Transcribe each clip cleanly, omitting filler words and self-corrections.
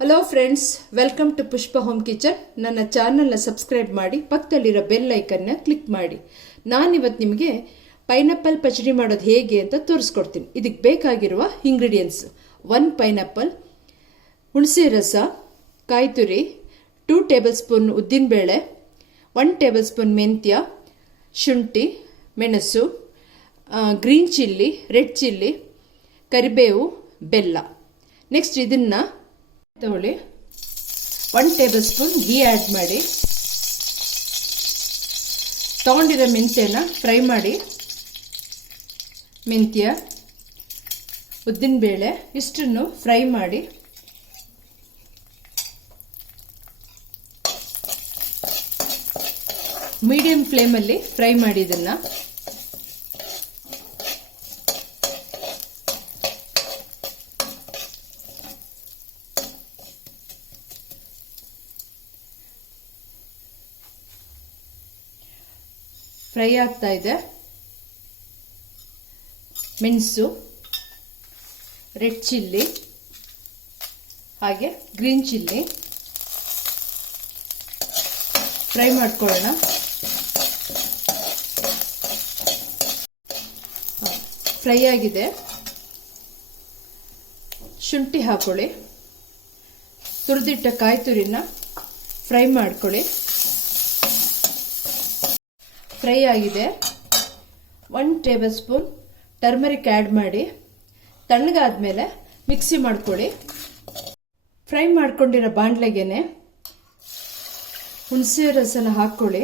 Hello friends, welcome to Pushpa home kitchen. ನನ್ನ ಚಾನಲ್ನ subscribe ಮಾಡಿ, ಪಕ್ಕದಲ್ಲಿರೋ ಬೆಲ್ ಐಕನ್ನ ಕ್ಲಿಕ್ ಮಾಡಿ. ನಾನಿವತ್ತು ನಿಮಗೆ ಪೈನಾಪಲ್ ಪಚಡಿ ಮಾಡೋದು ಹೇಗೆ ಅಂತ ತೋರಿಸ್ಕೊಡ್ತೀನಿ. ಇದಕ್ಕೆ ಬೇಕಾಗಿರುವ ಇಂಗ್ರೀಡಿಯೆಂಟ್ಸ್: 1 ಪೈನಾಪಲ್, ಹುಣಸೆ ರಸ, ಕಾಯಿ ತುರಿ, 2 ಟೇಬಲ್ ಸ್ಪೂನ್ ಉದ್ದಿನಬೇಳೆ, 1 ಟೇಬಲ್ ಸ್ಪೂನ್ ಮೆಂತ್ಯ, ಶುಂಠಿ, ಮೆಣಸು, ಗ್ರೀನ್ ಚಿಲ್ಲಿ, ರೆಡ್ ಚಿಲ್ಲಿ, ಕರಿಬೇವು, ಬೆಲ್ಲ. ನೆಕ್ಸ್ಟ್ ಇದನ್ನು ತಗೊಳ್ಳಿ. 1 ಟೇಬಲ್ ಸ್ಪೂನ್ ಗೀ ಆ್ಯಡ್ ಮಾಡಿ. ತಗೊಂಡಿರೋ ಮೆಂತ್ಯನ ಫ್ರೈ ಮಾಡಿ. ಮೆಂತ್ಯ, ಉದ್ದಿನಬೇಳೆ ಇಷ್ಟನ್ನು ಫ್ರೈ ಮಾಡಿ. ಮೀಡಿಯಂ ಫ್ಲೇಮಲ್ಲಿ ಫ್ರೈ ಮಾಡಿ. ಇದನ್ನು ಫ್ರೈ ಆಗ್ತಾ ಇದೆ. ಮೆಣಸು, ರೆಡ್ ಚಿಲ್ಲಿ, ಹಾಗೆ ಗ್ರೀನ್ ಚಿಲ್ಲಿ ಫ್ರೈ ಮಾಡ್ಕೊಳ್ಳೋಣ. ಫ್ರೈ ಆಗಿದೆ. ಶುಂಠಿ ಹಾಕೊಳ್ಳಿ. ತುರಿದಿಟ್ಟ ಕಾಯಿ ತುರಿನ ಫ್ರೈ ಮಾಡ್ಕೊಳ್ಳಿ. ಫ್ರೈ ಆಗಿದೆ. 1 ಟೇಬಲ್ ಸ್ಪೂನ್ ಟರ್ಮರಿಕ್ ಆ್ಯಡ್ ಮಾಡಿ. ತಣ್ಣಗಾದ್ಮೇಲೆ ಮಿಕ್ಸಿ ಮಾಡ್ಕೊಳ್ಳಿ. ಫ್ರೈ ಮಾಡ್ಕೊಂಡಿರೋ ಬಾಣಲೆಗೆನೆ ಹುಣಸೆ ರಸನ ಹಾಕ್ಕೊಳ್ಳಿ.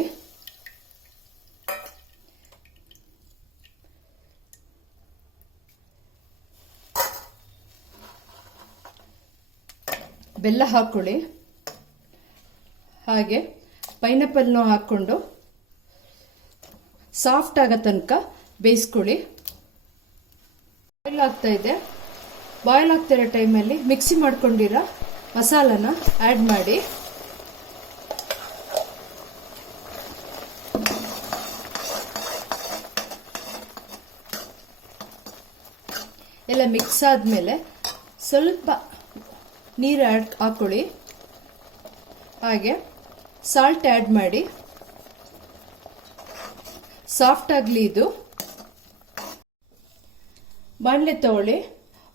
ಬೆಲ್ಲ ಹಾಕ್ಕೊಳ್ಳಿ. ಹಾಗೆ ಪೈನಾಪಲ್ನು ಹಾಕ್ಕೊಂಡು ಸಾಫ್ಟ್ ಆಗೋ ತನಕ ಬೇಯಿಸ್ಕೊಳ್ಳಿ. ಬಾಯ್ಲ್ ಆಗ್ತಾ ಇದೆ. ಬಾಯ್ಲ್ ಆಗ್ತಿರೋ ಟೈಮಲ್ಲಿ ಮಿಕ್ಸಿ ಮಾಡ್ಕೊಂಡಿರೋ ಮಸಾಲಾನ ಆ್ಯಡ್ ಮಾಡಿ. ಎಲ್ಲ ಮಿಕ್ಸ್ ಆದಮೇಲೆ ಸ್ವಲ್ಪ ನೀರು ಹಾಕ್ಕೊಳ್ಳಿ. ಹಾಗೆ ಸಾಲ್ಟ್ ಆ್ಯಡ್ ಮಾಡಿ. ಸಾಫ್ಟ್ ಆಗಲಿ ಇದು. ಬಾಣಲೆ ತಗೊಳ್ಳಿ.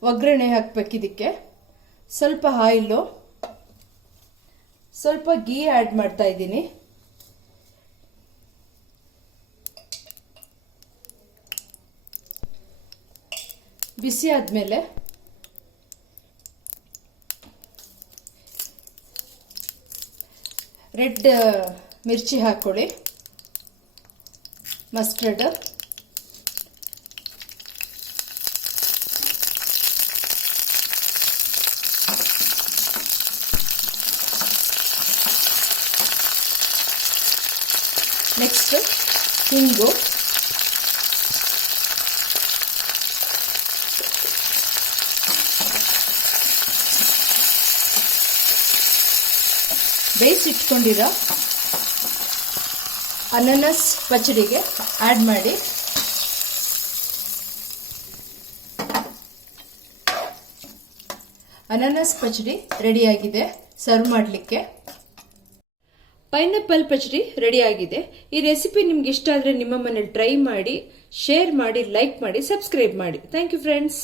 ಒಗ್ಗರಣೆ ಹಾಕ್ಬೇಕು. ಇದಕ್ಕೆ ಸ್ವಲ್ಪ ಆಯಿಲು, ಸ್ವಲ್ಪ ಗೀ ಆ್ಯಡ್ ಮಾಡ್ತಾ ಇದ್ದೀನಿ. ಬಿಸಿ ಆದಮೇಲೆ ರೆಡ್ ಮಿರ್ಚಿ ಹಾಕ್ಕೊಳ್ಳಿ. ಮಸ್ಟರ್ಡ್, ನೆಕ್ಸ್ಟ್ ಹಿಂಗು, ಬೇಯಿಸಿಟ್ಕೊಂಡಿರೋ ಅನಾನಸ್ ಪಚಡಿಗೆ ಆ್ಯಡ್ ಮಾಡಿ. ಅನಾನಸ್ ಪಚಡಿ ರೆಡಿಯಾಗಿದೆ. ಸರ್ವ್ ಮಾಡಲಿಕ್ಕೆ ಪೈನಾಪಲ್ ಪಚಡಿ ರೆಡಿಯಾಗಿದೆ. ಈ ರೆಸಿಪಿ ನಿಮ್ಗೆ ಇಷ್ಟ ಆದರೆ ನಿಮ್ಮ ಮನೇಲಿ ಟ್ರೈ ಮಾಡಿ, ಶೇರ್ ಮಾಡಿ, ಲೈಕ್ ಮಾಡಿ, ಸಬ್ಸ್ಕ್ರೈಬ್ ಮಾಡಿ. Thank you friends.